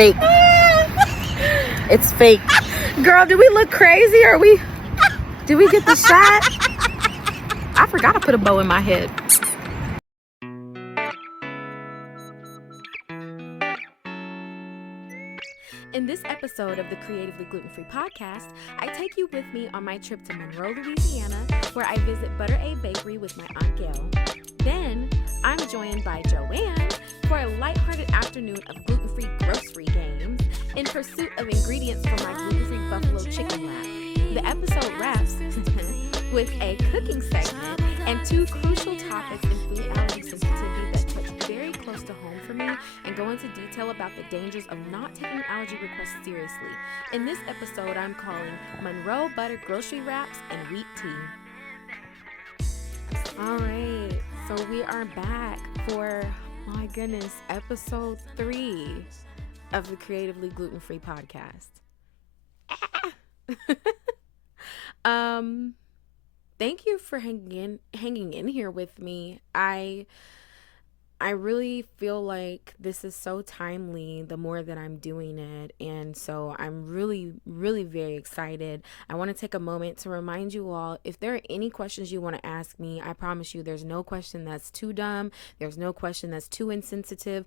fake. It's fake. Girl, do we look crazy or did we get the shot? I forgot to put a bow in my head. In this episode of the Creatively Gluten Free Podcast, I take you with me on my trip to Monroe, Louisiana, where I visit S1Ep3 with my Aunt Gail. Then, I'm joined by Joan for a lighthearted afternoon of gluten-free grocery games in pursuit of ingredients for my gluten-free buffalo chicken wrap. The episode wraps with a cooking segment and two crucial topics in food allergy sensitivity that touch very close to home for me and go into detail about the dangers of not taking allergy requests seriously. In this episode, I'm calling Monroe Butter Grocery Wraps and Wheat Tea. All right, so we are back for, my goodness, episode 3 of the Creatively Gluten Free Podcast. Thank you for hanging in here with me. I really feel like this is so timely the more that I'm doing it, and so I'm really very excited. I want to take a moment to remind you all, if there are any questions you want to ask me, I promise you there's no question that's too dumb, there's no question that's too insensitive.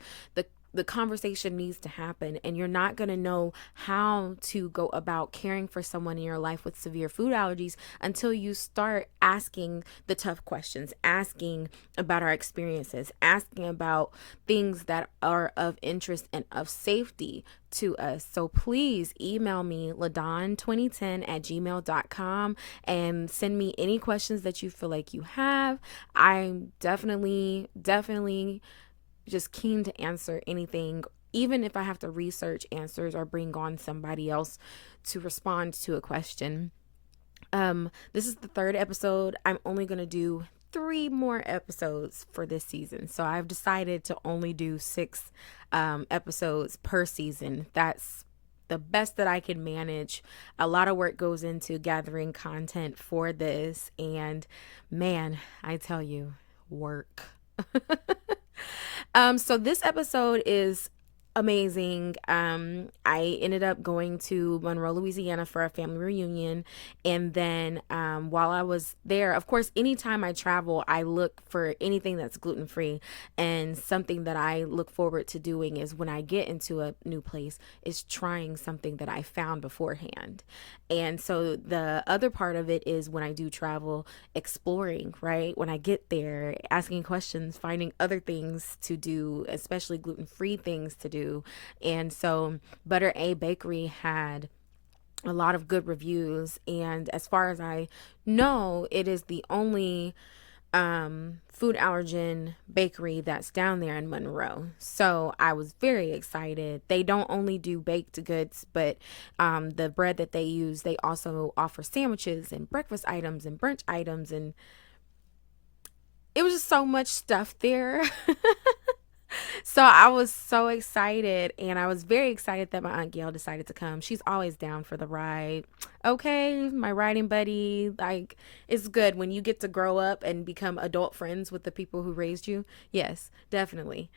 The conversation needs to happen, and you're not going to know how to go about caring for someone in your life with severe food allergies until you start asking the tough questions, asking about our experiences, asking about things that are of interest and of safety to us. So please email me ladon2010@gmail.com and send me any questions that you feel like you have. I'm definitely just keen to answer anything, even if I have to research answers or bring on somebody else to respond to a question. This is the 3rd episode. I'm only going to do 3 more episodes for this season. So I've decided to only do 6 episodes per season. That's the best that I can manage. A lot of work goes into gathering content for this, and man, I tell you, work. So this episode is amazing. I ended up going to Monroe, Louisiana for a family reunion. And then while I was there, of course, anytime I travel, I look for anything that's gluten-free. And something that I look forward to doing is when I get into a new place is trying something that I found beforehand. And so the other part of it is when I do travel, exploring, right? When I get there, asking questions, finding other things to do, especially gluten-free things to do. And so S1Ep3 had a lot of good reviews, and as far as I know, it is the only food allergen bakery that's down there in Monroe. So I was very excited. They don't only do baked goods, but the bread that they use, they also offer sandwiches and breakfast items and brunch items, and it was just so much stuff there. So I was so excited, and I was very excited that my Aunt Gail decided to come. She's always down for the ride. Okay, my riding buddy. Like, it's good when you get to grow up and become adult friends with the people who raised you. Yes, definitely.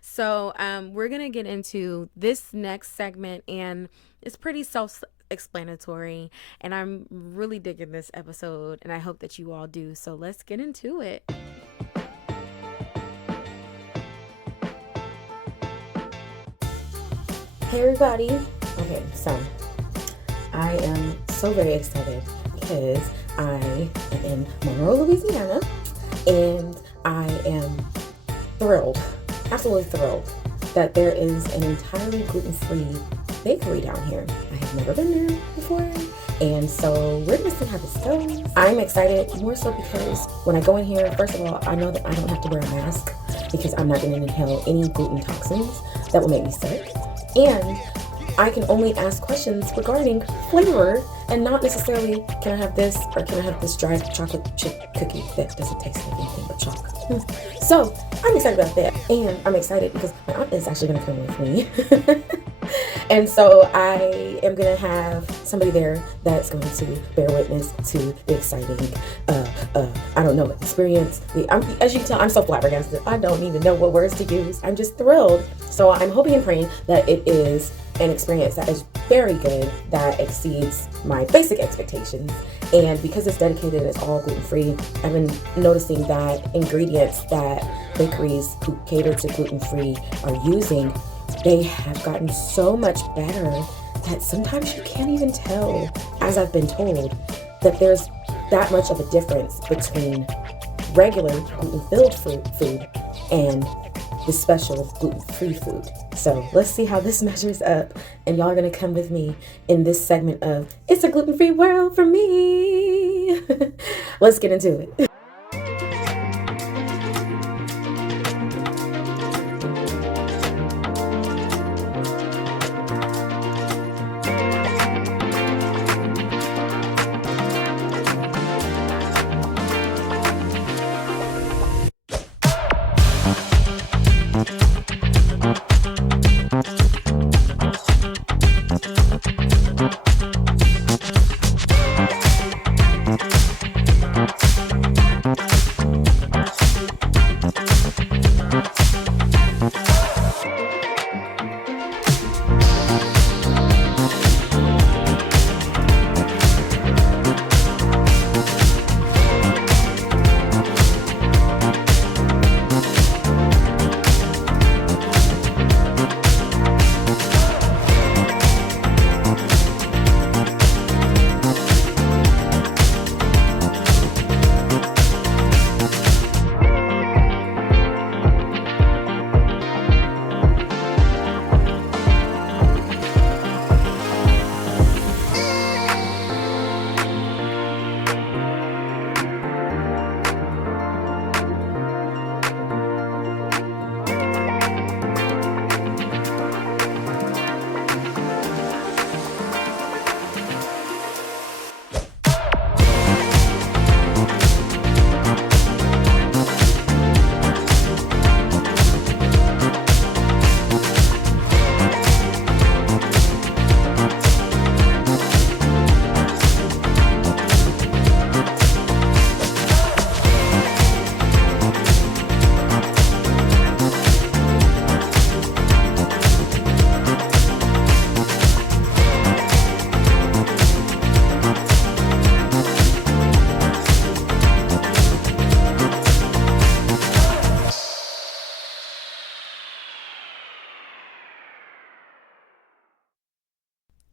So we're going to get into this next segment, and it's pretty self-explanatory, and I'm really digging this episode, and I hope that you all do. So let's get into it. Hey everybody. Okay, so I am so very excited because I am in Monroe, Louisiana, and I am thrilled, absolutely thrilled, that there is an entirely gluten-free bakery down here. I have never been there before, and so we're gonna see how this goes. I'm excited more so because when I go in here, first of all, I know that I don't have to wear a mask because I'm not gonna inhale any gluten toxins that will make me sick. And I can only ask questions regarding flavor and not necessarily, can I have this or can I have this dry chocolate chip cookie that doesn't taste like anything but chocolate. So I'm excited about that. And I'm excited because my aunt is actually going to come with me. And so I am going to have somebody there that's going to bear witness to the exciting, I don't know, experience. As you can tell, I'm so flabbergasted. I don't even know what words to use. I'm just thrilled. So I'm hoping and praying that it is an experience that is very good, that exceeds my basic expectations. And because it's dedicated, it's all gluten-free, I've been noticing that ingredients that bakeries who cater to gluten-free are using, they have gotten so much better that sometimes you can't even tell, as I've been told, that there's that much of a difference between regular gluten-filled food and the special gluten-free food. So let's see how this measures up, and y'all are going to come with me in this segment of It's a Gluten-Free World for Me. Let's get into it.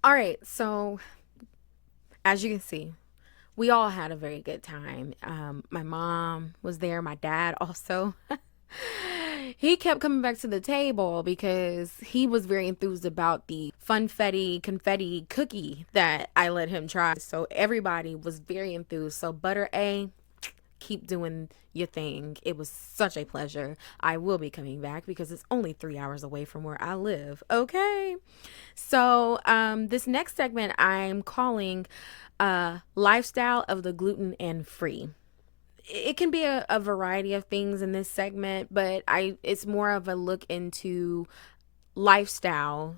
All right, so as you can see, we all had a very good time. My mom was there, my dad also. He kept coming back to the table because he was very enthused about the funfetti confetti cookie that I let him try. So everybody was very enthused. So Butter A, keep doing your thing. It was such a pleasure. I will be coming back because it's only 3 hours away from where I live. Okay. So this next segment I'm calling Lifestyle of the Gluten and Free. It can be a variety of things in this segment, but it's more of a look into lifestyle,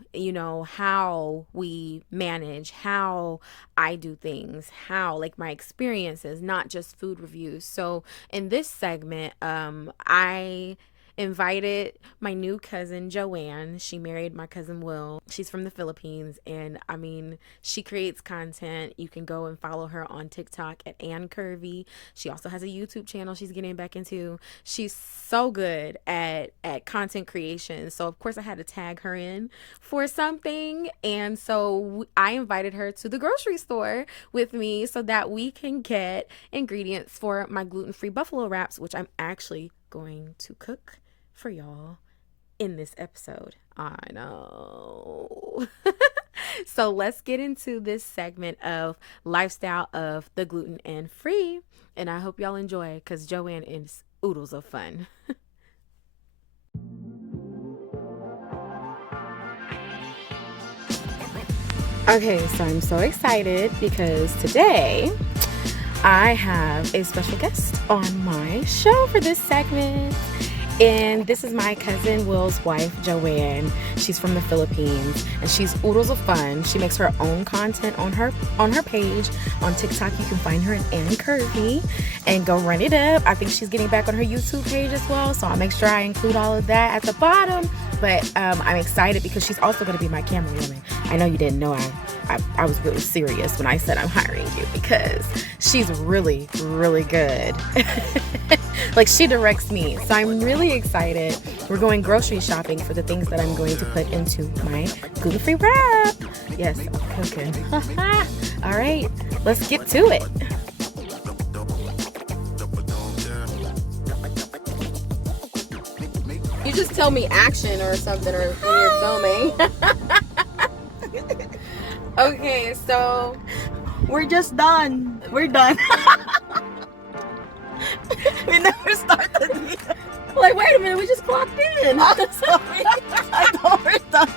how we manage, how I do things, how like my experiences, not just food reviews. So in this segment, I invited my new cousin Joanne. She married my cousin Will. She's from the Philippines, and I mean, she creates content. You can go and follow her on TikTok at Ann Curvy. She also has a YouTube channel she's getting back into. She's so good at content creation. So of course I had to tag her in for something, and so I invited her to the grocery store with me so that we can get ingredients for my gluten-free buffalo wraps, which I'm actually going to cook for y'all in this episode. I know. So let's get into this segment of lifestyle of the gluten and free, and I hope y'all enjoy because Joanne is oodles of fun. Okay, so I'm so excited because today I have a special guest on my show for this segment. And this is my cousin Will's wife, Joan. She's from the Philippines, and she's oodles of fun. She makes her own content on her page. On TikTok, you can find her at Annie Curvy, and go run it up. I think she's getting back on her YouTube page as well, so I'll make sure I include all of that at the bottom. But I'm excited because she's also going to be my camera woman. I know you didn't know I was really serious when I said I'm hiring you, because she's really, really good. Like, she directs me. So I'm really excited. We're going grocery shopping for the things that I'm going to put into my gluten-free wrap. Yes, I'm cooking. All right, let's get to it. You just tell me action or something, or when you're filming. Okay, so We're just done. We're done. We never started. like, wait a minute, we just clocked in. I'm sorry. I thought we're done.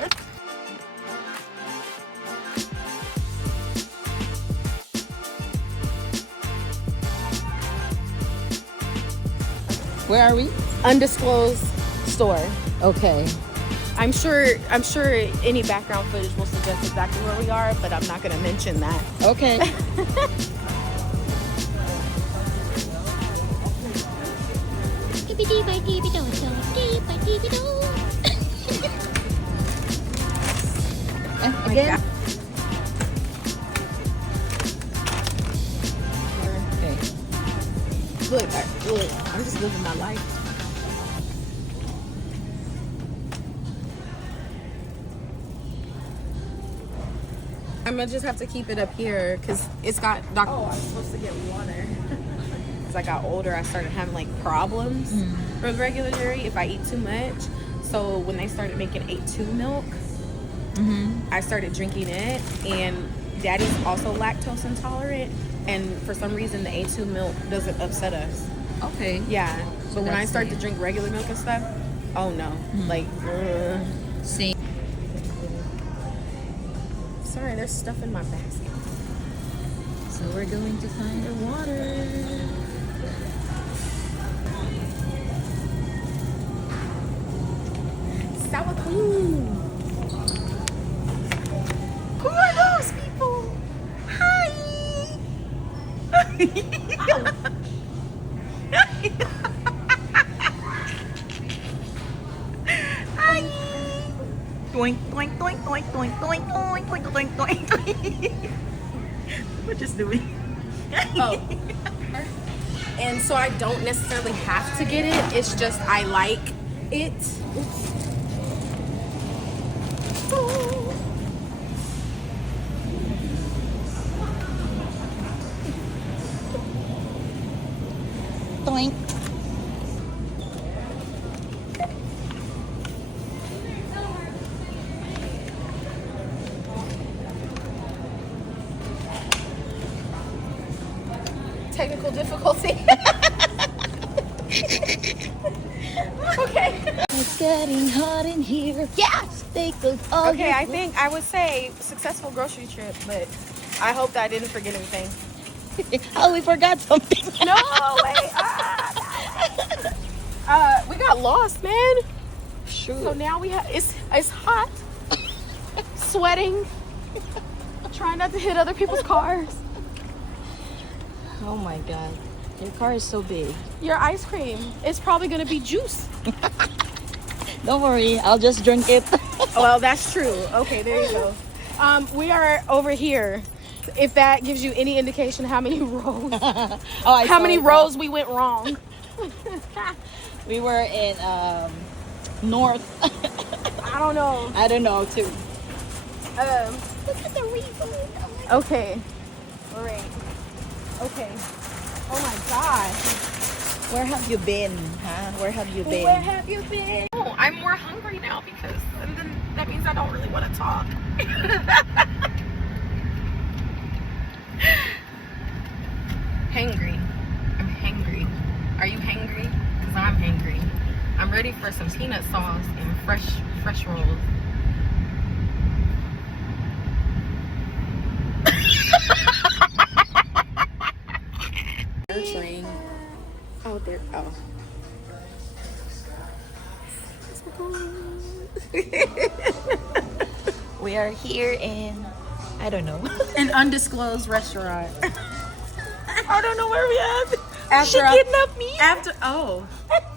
Where are we? Undisclosed store. Okay. I'm sure any background footage will suggest exactly where we are, but I'm not going to mention that. Okay. Again? Okay. Look, I'm just living my life. I'm gonna just have to keep it up here because it's got Oh, I was supposed to get water. As I got older, I started having like problems with regular dairy if I eat too much. So when they started making A2 milk, I started drinking it. And Daddy's also lactose intolerant, and for some reason the A2 milk doesn't upset us. Okay. Yeah, but when I that's start to safe. drink regular milk and stuff, oh no, like. See. Sorry, there's stuff in my basket. So we're going to find the water. Sour cream. Who are those people? Hi. Hi. Doink doink doink doink doink doink doink doink doink doink doink. We're just doing. Oh. And so I don't necessarily have to get it. It's just I like it. Oops. Doink. Technical difficulty. Okay. It's getting hot in here. Yes, take us all. Okay, I think I would say successful grocery trip, but I hope that I didn't forget anything. Oh, we forgot something. No, wait. We got lost, man. Sure. So now we have it's hot, sweating, trying not to hit other people's cars. Oh my God, your car is so big. Your ice cream is probably gonna be juice. Don't worry, I'll just drink it. Well, that's true. Okay, there you go. We are over here. If that gives you any indication how many rows, how many rows we went wrong. We were in north. I don't know. I don't know too. Look at the reason. Okay. All right. Okay. Oh my gosh. Where have you been? Huh? Where have you been? Where have you been? Oh, I'm more hungry now because and then that means I don't really want to talk. Hangry. I'm hangry. Are you hangry? Because I'm hangry. I'm ready for some peanut sauce and fresh rolls. Train. Oh, there. Oh. We are here in, I don't know. An undisclosed restaurant. I don't know where we at. After She kidnapped me. oh,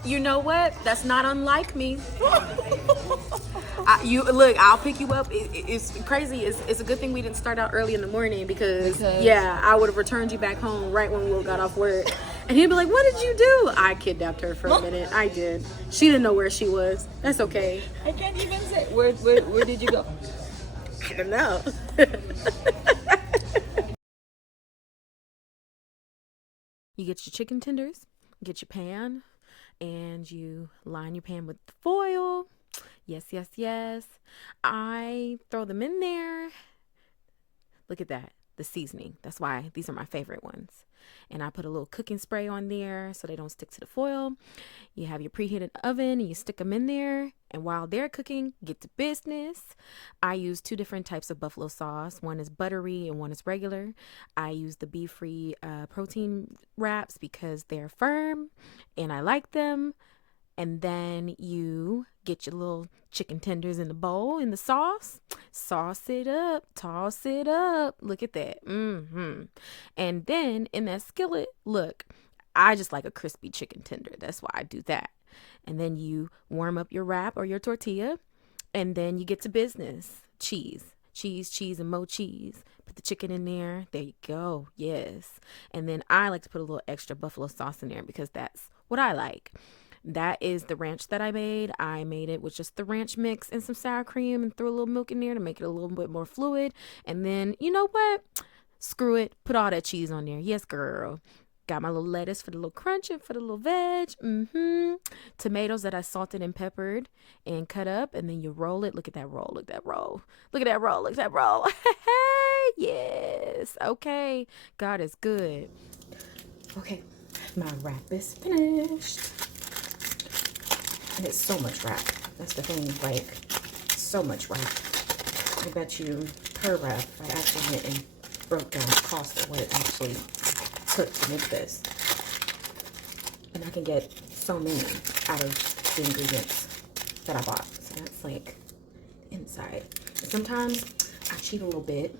you know what? That's not unlike me. I'll pick you up. It's crazy. It's a good thing we didn't start out early in the morning because yeah, I would have returned you back home right when we got off work. And he'd be like, "What did you do?" I kidnapped her for a minute. I did. She didn't know where she was. That's okay. I can't even say. Where did you go? I don't know. You get your chicken tenders, get your pan, and you line your pan with foil. Yes, yes, yes. I throw them in there. Look at that, the seasoning. That's why these are my favorite ones. And I put a little cooking spray on there so they don't stick to the foil. You have your preheated oven and you stick them in there. And while they're cooking, get to business. I use 2 different types of buffalo sauce. One is buttery and one is regular. I use the beef-free protein wraps because they're firm and I like them. And then you get your little chicken tenders in the bowl in the sauce. Sauce it up, toss it up. Look at that. And then in that skillet, look, I just like a crispy chicken tender. That's why I do that. And then you warm up your wrap or your tortilla. And then you get to business. Cheese, and more cheese. Put the chicken in there. There you go. Yes. And then I like to put a little extra buffalo sauce in there because that's what I like. That is the ranch that I made. I made it with just the ranch mix and some sour cream and threw a little milk in there to make it a little bit more fluid. And then, you know what? Screw it. Put all that cheese on there. Yes, girl. Got my little lettuce for the little crunch and for the little veg. Tomatoes that I salted and peppered and cut up. And then you roll it. Look at that roll. Look at that roll. Look at that roll. Look at that roll. Yes. Okay. God is good. Okay, my wrap is finished. And it's so much wrap. That's the thing, like, so much wrap. I bet you per wrap, I actually went and broke down the cost of what it actually took to make this. And I can get so many out of the ingredients that I bought. So that's like inside. And sometimes I cheat a little bit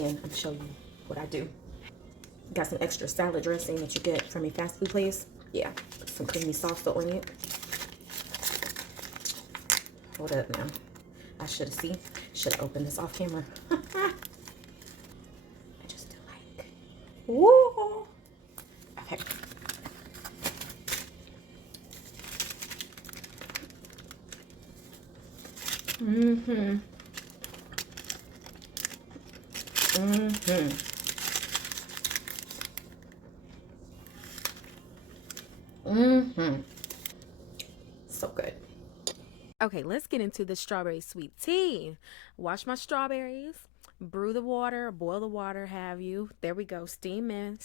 and I'm show you what I do. Got some extra salad dressing that you get from a fast food place. Yeah, put some creamy salsa on it. Hold up now. I should have opened this off camera. I just do like, woo. Okay. So good. Okay, let's get into the strawberry sweet tea. Wash my strawberries, brew the water, boil the water, have you. There we go. Steam in.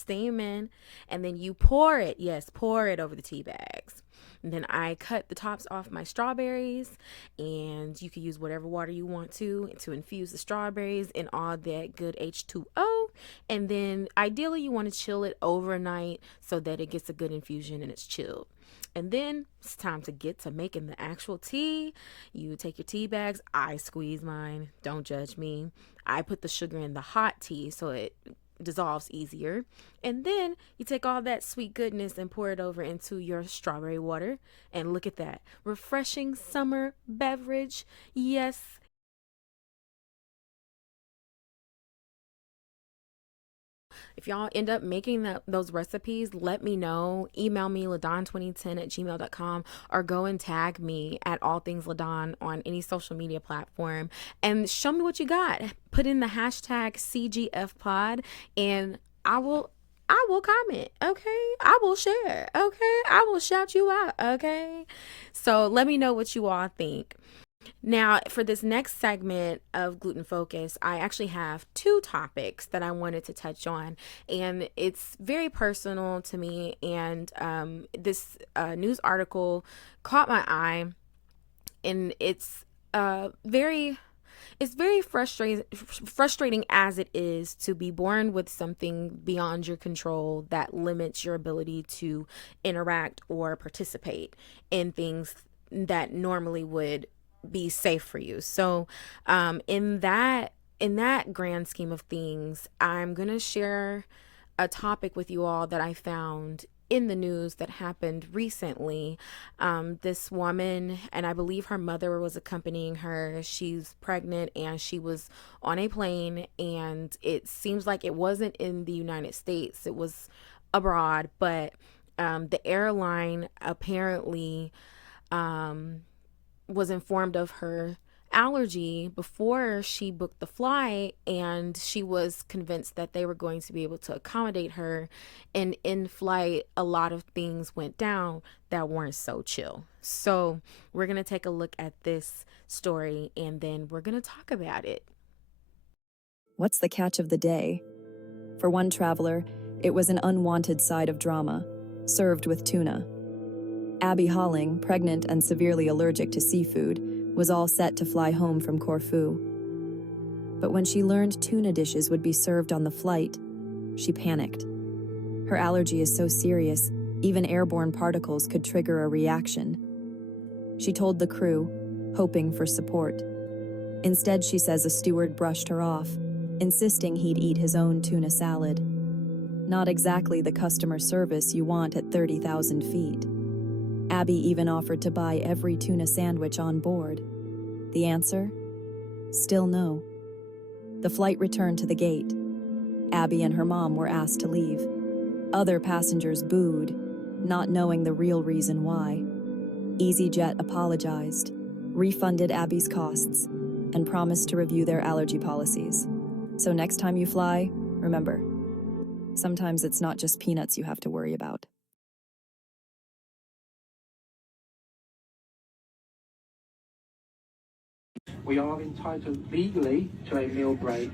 And then you pour it. Yes, pour it over the tea bags. And then I cut the tops off my strawberries, and you can use whatever water you want to infuse the strawberries in all that good H2O. And then ideally you want to chill it overnight so that it gets a good infusion and it's chilled. And then it's time to get to making the actual tea. You take your tea bags. I squeeze mine. Don't judge me. I put the sugar in the hot tea so it dissolves easier. And then you take all that sweet goodness and pour it over into your strawberry water. And look at that. Refreshing summer beverage. Yes. If y'all end up making those recipes, let me know. Email me, ladon2010@gmail.com, or go and tag me at All Things Ladon on any social media platform and show me what you got. Put in the hashtag CGFpod and I will comment, okay? I will share, okay? I will shout you out, okay? So let me know what you all think. Now, for this next segment of Gluten Focus, I actually have 2 topics that I wanted to touch on, and it's very personal to me. And this news article caught my eye, and it's very frustrating as it is to be born with something beyond your control that limits your ability to interact or participate in things that normally would be safe for you. So in that grand scheme of things, I'm going to share a topic with you all that I found in the news that happened recently. This woman, and I believe her mother was accompanying her, she's pregnant and she was on a plane, and it seems like it wasn't in the United States, it was abroad, but the airline apparently was informed of her allergy before she booked the flight, and she was convinced that they were going to be able to accommodate her, and in flight a lot of things went down that weren't so chill. So we're going to take a look at this story and then we're going to talk about it. What's the catch of the day? For one traveler, it was an unwanted side of drama, served with tuna. Abby Holling, pregnant and severely allergic to seafood, was all set to fly home from Corfu. But when she learned tuna dishes would be served on the flight, she panicked. Her allergy is so serious, even airborne particles could trigger a reaction. She told the crew, hoping for support. Instead, she says a steward brushed her off, insisting he'd eat his own tuna salad. Not exactly the customer service you want at 30,000 feet. Abby even offered to buy every tuna sandwich on board. The answer? Still no. The flight returned to the gate. Abby and her mom were asked to leave. Other passengers booed, not knowing the real reason why. EasyJet apologized, refunded Abby's costs, and promised to review their allergy policies. So next time you fly, remember, sometimes it's not just peanuts you have to worry about. We are entitled legally to a meal break.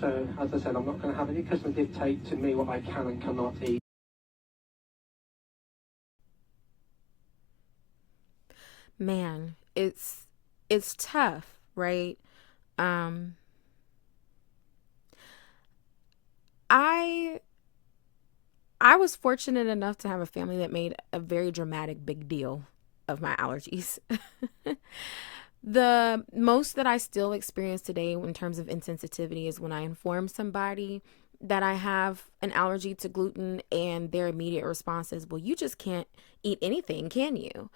So, as I said, I'm not going to have any customer dictate to me what I can and cannot eat. Man, it's tough, right? I was fortunate enough to have a family that made a very dramatic big deal of my allergies. The most that I still experience today in terms of insensitivity is when I inform somebody that I have an allergy to gluten, and their immediate response is, well, you just can't eat anything, can you?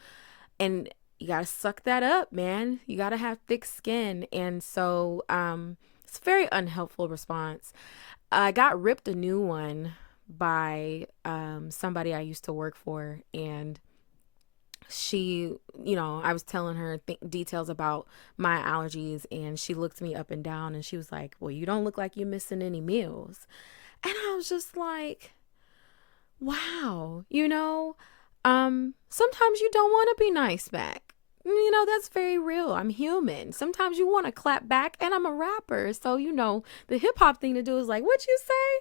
And you got to suck that up, man. You got to have thick skin. And so it's a very unhelpful response. I got ripped a new one by somebody I used to work for, and she, I was telling her details about my allergies, and she looked me up and down and she was like, well, you don't look like you're missing any meals. And I was just like, wow, sometimes you don't want to be nice back. That's very real. I'm human. Sometimes you want to clap back, and I'm a rapper. So, the hip hop thing to do is like, what you say?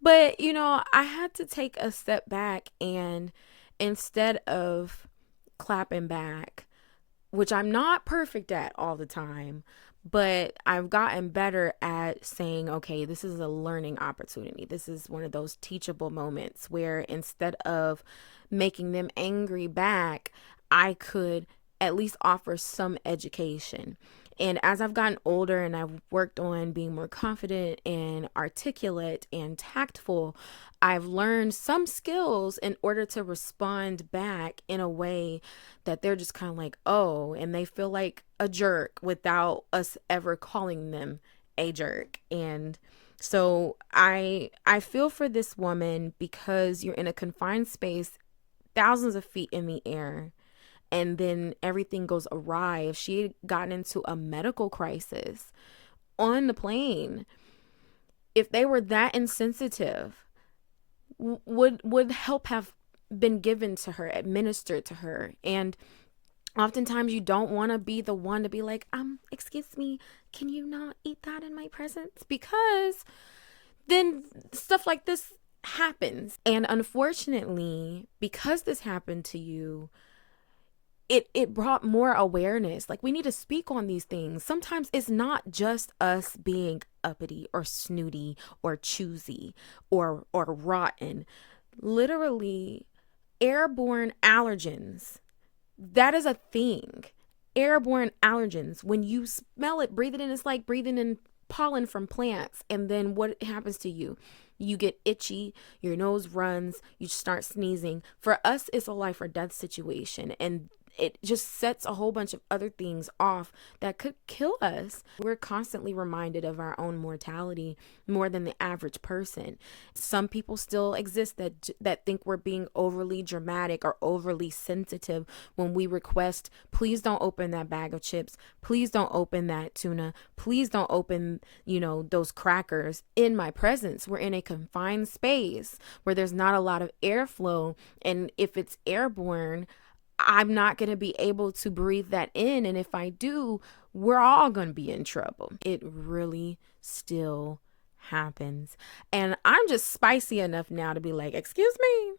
But, I had to take a step back, and instead of clapping back, which I'm not perfect at all the time, but I've gotten better at saying, okay, this is a learning opportunity. This is one of those teachable moments where instead of making them angry back, I could at least offer some education. And as I've gotten older and I've worked on being more confident and articulate and tactful, I've learned some skills in order to respond back in a way that they're just kind of like, oh, and they feel like a jerk without us ever calling them a jerk. And so I feel for this woman, because you're in a confined space, thousands of feet in the air, and then everything goes awry. If she had gotten into a medical crisis on the plane, if they were that insensitive, would help have been given to her, administered to her. And oftentimes you don't want to be the one to be like, excuse me, can you not eat that in my presence? Because then stuff like this happens. And unfortunately, because this happened to you, it brought more awareness. Like, we need to speak on these things. Sometimes it's not just us being uppity or snooty or choosy or rotten. Literally, airborne allergens that is a thing. Airborne allergens. When you smell it, breathe it in, it's like breathing in pollen from plants. And then what happens to you? You get itchy, your nose runs, you start sneezing. For us, it's a life or death situation. And it just sets a whole bunch of other things off that could kill us. We're constantly reminded of our own mortality more than the average person. Some people still exist that think we're being overly dramatic or overly sensitive when we request, please don't open that bag of chips. Please don't open that tuna. Please don't open, those crackers in my presence. We're in a confined space where there's not a lot of airflow. And if it's airborne, I'm not going to be able to breathe that in. And if I do, we're all going to be in trouble. It really still happens. And I'm just spicy enough now to be like, excuse me,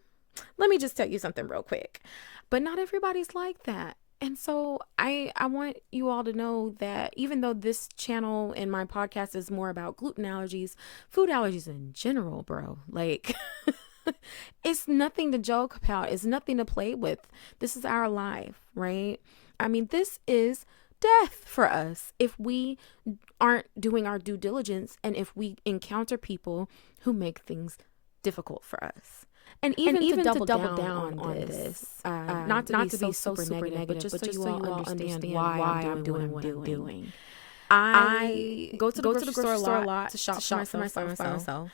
let me just tell you something real quick. But not everybody's like that. And so I want you all to know that even though this channel and my podcast is more about gluten allergies, food allergies in general, bro, like... it's nothing to joke about. It's nothing to play with. This is our life, right? I mean, this is death for us if we aren't doing our due diligence and if we encounter people who make things difficult for us. And even to double down on this, not to be so super negative, but just so you all understand why I'm doing what I'm doing. I go to the grocery store a lot to shop for myself.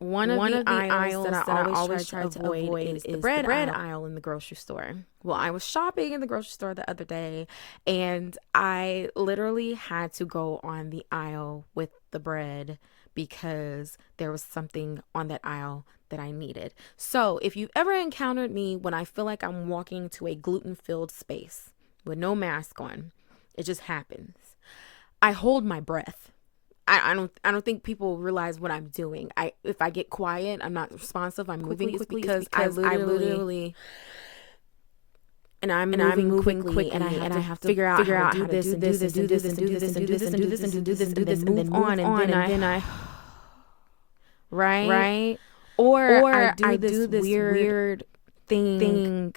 One of the aisles that I always try to avoid is the bread aisle in the grocery store. Well, I was shopping in the grocery store the other day, and I literally had to go on the aisle with the bread because there was something on that aisle that I needed. So if you've ever encountered me when I feel like I'm walking to a gluten-filled space with no mask on, it just happens. I hold my breath. I don't think people realize what I'm doing. If I get quiet, I'm not responsive, I'm moving quickly because I literally and I'm moving quickly and I have to figure out how to do this and do this and do this and do this and do this and do this and do this and then move on and then I right? Or I do this weird thing.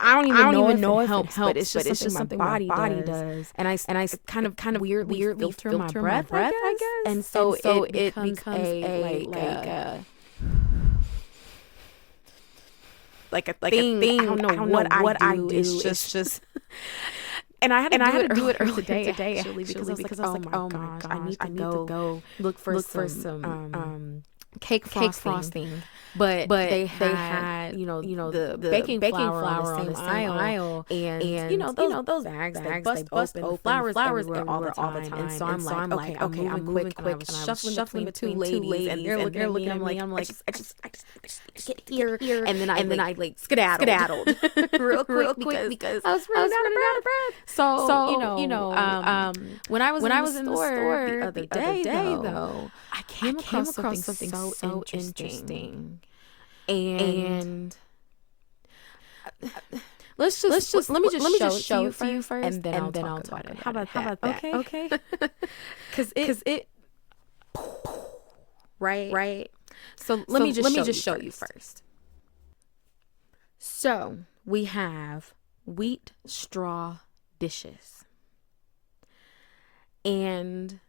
I don't even know if it helps, but it's just something my body does. And I kind of weirdly filter my breath, I guess. And so it becomes a thing. I don't know what I do. It's just and I had to do it earlier today actually because I was like, oh my gosh, I need to go look for some cake frosting. But they had the baking flour on the same aisle and those bags they bust open flowers everywhere all the time. And so I'm like okay, I'm moving quick and I was shuffling between two ladies and they're looking at me. I'm like I just get here and then I like skedaddled real quick because I was running out of breath. So when I was in the store the other day though, I came across something so interesting. And let me just show it for you first, and then I'll talk about it. How about that? Okay. Because it right. So let me just show you first. So we have wheat straw dishes, and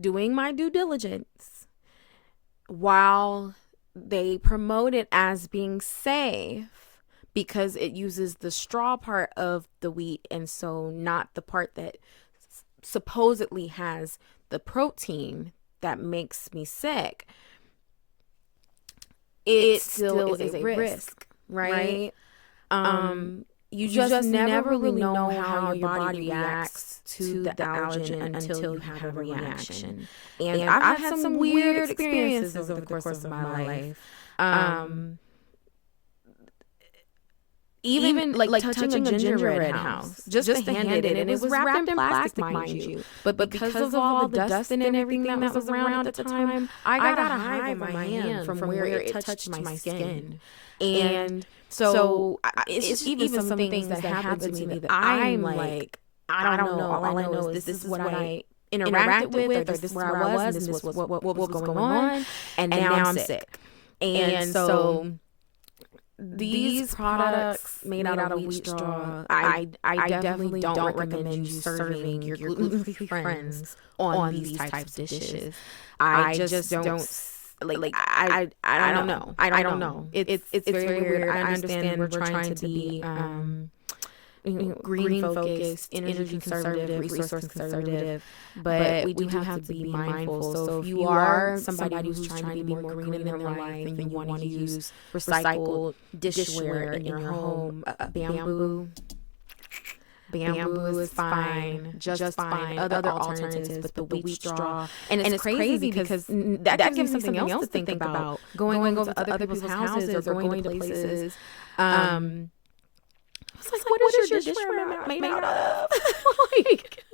doing my due diligence while they promote it as being safe because it uses the straw part of the wheat and so not the part that supposedly has the protein that makes me sick. It still is a risk, right? You just never really know how your body reacts to the allergen until you have a reaction. And I've had some weird experiences over the course of my life. Even like touching a gingerbread house, just to hand it, and it was wrapped in plastic, mind you. But because of all the dust and everything that was around at the time, I got a hive on my hand from where it touched my skin. And so it's just even some things that happen to me that I'm like, I don't know. All I know is this is what I interacted with, or this is where I was, and this was what was going on, and now I'm sick. And so these products made out of wheat straw, I definitely don't recommend you serving your gluten-free friends on these types of dishes. I just don't like I don't know. I don't know. It's very weird. I understand we're trying to be green focused, energy conservative, resource conservative, but we do have to be mindful. So if you are somebody who's trying to be more green in their life and you want to use recycled dishware in your home, bamboo is fine, just fine. Other alternatives, but the wheat straw, and it's crazy because that gives me something else to think about. Going to other people's houses or going to places. It's like, what is your dishware made out of? Like,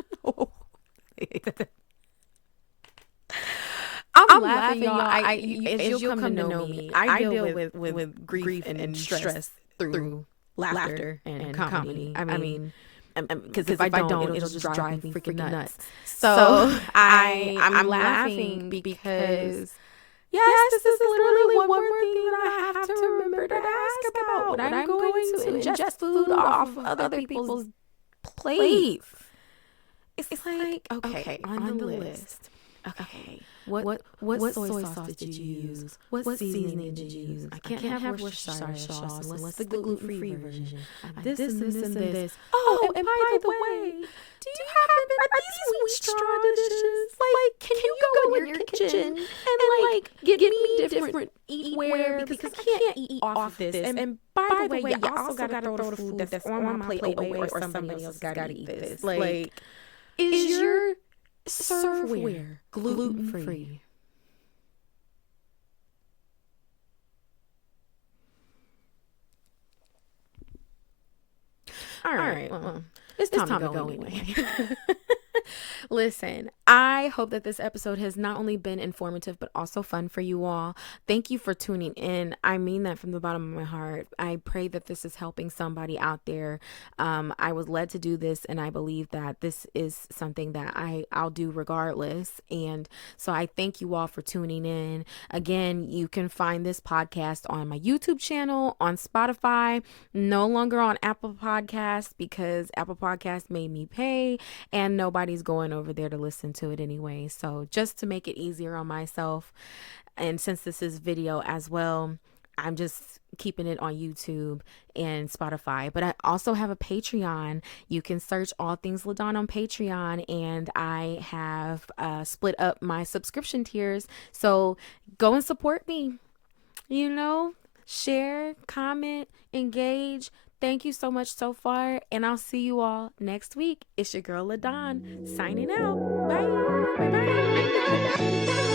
I'm laughing, y'all. As you'll come to know me, I deal with grief and stress through laughter and comedy. I mean, because if I don't, it'll just drive me freaking nuts. So I'm laughing because yes, this is literally one more thing that I have to remember to ask about when I'm going to ingest food off of other people's plates. It's like, okay, on the list. Okay, what soy sauce did you use? What seasoning did you use? I can't have Worcestershire sauce unless the gluten-free version. This and this. Oh, and by the way, do you have these wheat straw dishes? Like, can you go in your kitchen and like get me different eatware because I can't eat off this. And by the way, you also gotta throw the food that's on my plate away or somebody else gotta eat this. Like, is your serveware gluten-free? All right, well, it's time to go anyway. Listen, I hope that this episode has not only been informative, but also fun for you all. Thank you for tuning in. I mean that from the bottom of my heart. I pray that this is helping somebody out there. I was led to do this, and I believe that this is something that I'll do regardless. And so I thank you all for tuning in. Again, you can find this podcast on my YouTube channel, on Spotify, no longer on Apple Podcasts because Apple Podcasts made me pay, and nobody's going over there to listen to it anyway. So just to make it easier on myself, and since this is video as well, I'm just keeping it on YouTube and Spotify. But I also have a Patreon. You can search All Things LaDawn on Patreon, and I have split up my subscription tiers. So go and support me. You know, share, comment, engage. Thank you so much so far, and I'll see you all next week. It's your girl LaDawn signing out. Bye. Bye.